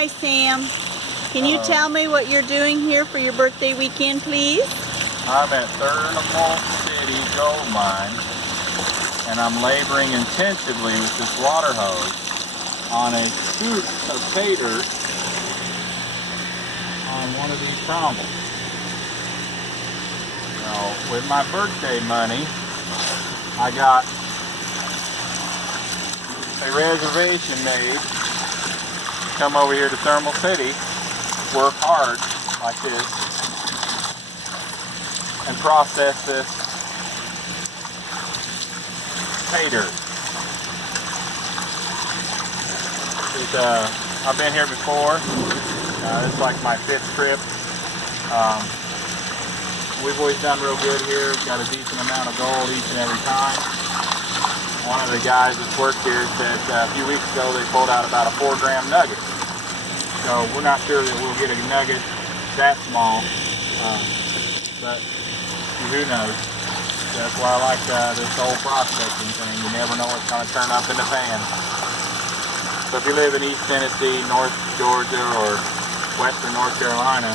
Hi, Sam. Can you tell me what you're doing here for your birthday weekend, please? I'm at Thermal City Gold Mine, and I'm laboring intensively with this water hose on a scoop of paydirt on one of these trommels. Now, with my birthday money, I got a reservation made to come over here to Thermal City, work hard like this, and process this paydirt. I've been here before. This is like my 5th trip. We've always done real good here. We've got a decent amount of gold each and every time. One of the guys that's worked here said a few weeks ago they pulled out about a 4-gram nugget. So we're not sure that we'll get a nugget that small, but who knows. That's why I like this whole prospecting thing. You never know what's going to turn up in the pan. So if you live in East Tennessee, North Georgia, or Western North Carolina,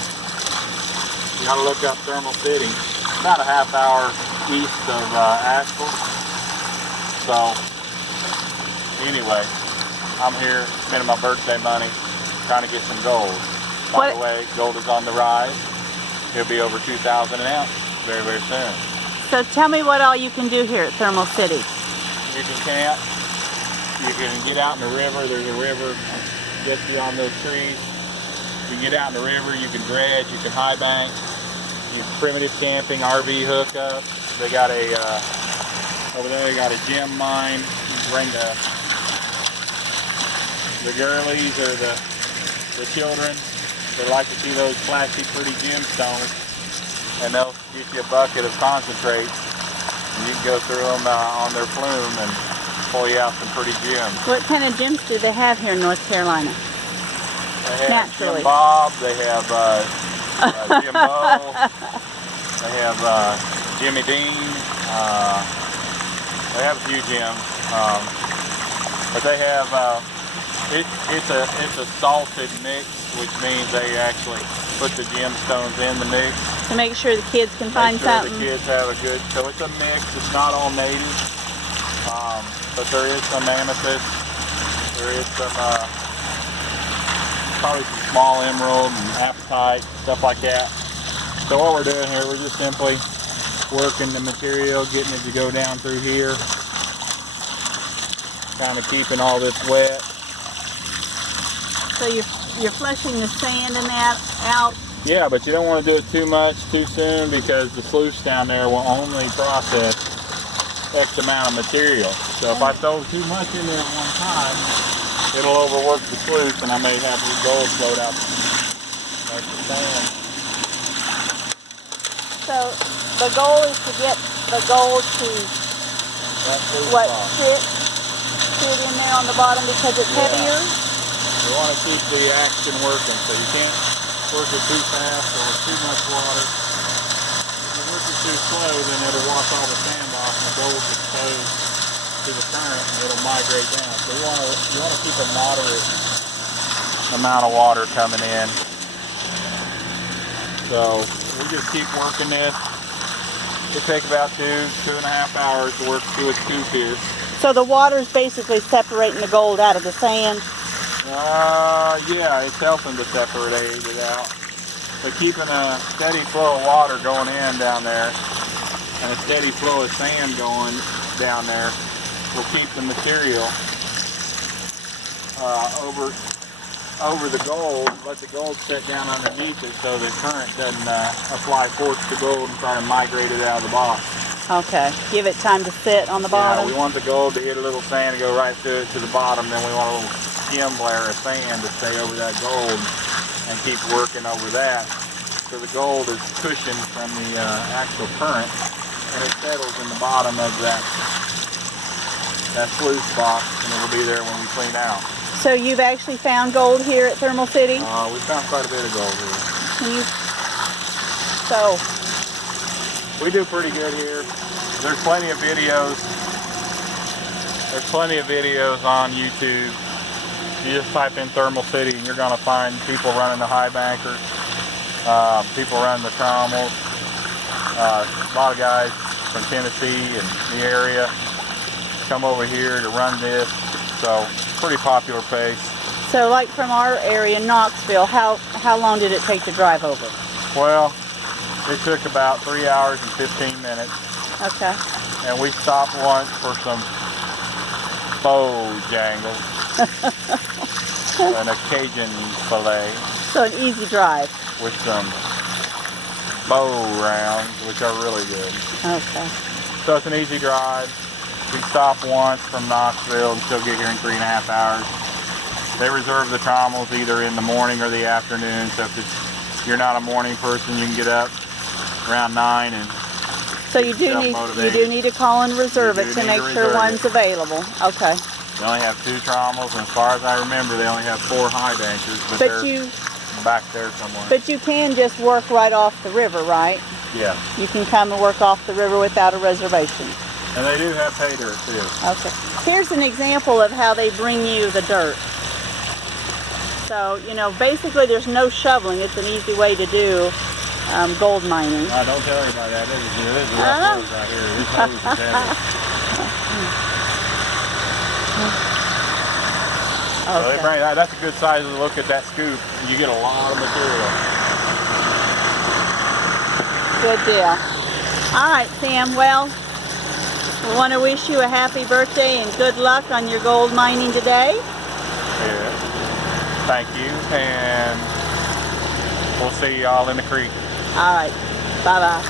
you got to look up Thermal City. About a half hour east of Asheville. So anyway, I'm here spending my birthday money trying to get some gold. By the way, gold is on the rise. It'll be over 2,000 an ounce very, very soon. So tell me what all you can do here at Thermal City. You can camp. You can get out in the river. There's a river just beyond those trees. You can get out in the river. You can dredge. You can high bank. You can primitive camping, RV hookup. They got a over there. They got a gem mine. You can bring the girlies or the children. They like to see those flashy, pretty gemstones, and they'll get you a bucket of concentrate, and you can go through them on their flume and pull you out some pretty gems. What kind of gems do they have here in North Carolina? They have Naturally. Jim Bob, they have Jim Bo, they have Jimmy Dean, they have a few gems, but they have it's a salted mix, which means they actually put the gemstones in the mix to make sure the kids can find something. The kids have a good. So it's a mix. It's not all native, but there is some amethyst. There is some probably some small emerald and apatite, stuff like that. So what we're doing here, we're just simply working the material, getting it to go down through here, kind of keeping all this wet. So you're flushing the sand and that out? Yeah, but you don't want to do it too much too soon, because the sluice down there will only process X amount of material. So if I throw too much in there at one time, it'll overwork the sluice, and I may have the gold float out like the sand. So the goal is to get the gold to sit in there on the bottom because it's heavier? You want to keep the action working, so you can't work it too fast or with too much water. If you work it too slow, then it'll wash all the sand off and the gold's exposed to the current and it'll migrate down. So you want to keep a moderate amount of water coming in. So we just keep working this. It'll take about 2.5 hours to work through a scoop here. So the water's basically separating the gold out of the sand? Yeah, it's helping to separate it out. But keeping a steady flow of water going in down there and a steady flow of sand going down there will keep the material over the gold, let the gold sit down underneath it so the current doesn't apply force to gold and try to migrate it out of the box. Okay, give it time to sit on the bottom. Yeah, we want the gold to hit a little sand and go right through it to the bottom, then we want a little skim layer of sand to stay over that gold and keep working over that. So the gold is cushioned from the actual current, and it settles in the bottom of that sluice box, and it'll be there when we clean out. So you've actually found gold here at Thermal City? We found quite a bit of gold here. So we do pretty good here. There's plenty of videos. There's plenty of videos on YouTube You just type in Thermal City and you're going to find people running the high bankers, people running the trommels, a lot of guys from Tennessee and the area come over here to run this, so pretty popular place. So like from our area, Knoxville, how long did it take to drive over? Well, it took about 3 hours and 15 minutes. Okay. And we stopped once for some Bojangles and a Cajun filet So an easy drive. with some bow rounds, which are really good. Okay. So it's an easy drive. We stop once from Knoxville and still get here in 3.5 hours. They reserve the trommels either in the morning or the afternoon, so if you're not a morning person, you can get up around 9 and So you do need to call and reserve it to make sure one's available. Okay. They only have 2 trommels, and as far as I remember, they only have 4 high bankers, but they're back there somewhere. But you can just work right off the river, right? Yeah. You can come and work off the river without a reservation. And they do have pay dirt too. Okay. Here's an example of how they bring you the dirt. So, you know, basically there's no shoveling. It's an easy way to do gold mining. Don't tell anybody that. This is rough roads out here. This hose is heavy. Okay. So that's a good size to look at that scoop. You get a lot of material. Good deal. All right, Sam. Well, we want to wish you a happy birthday and good luck on your gold mining today. Yeah. Thank you, and we'll see y'all in the creek. All right. Bye-bye.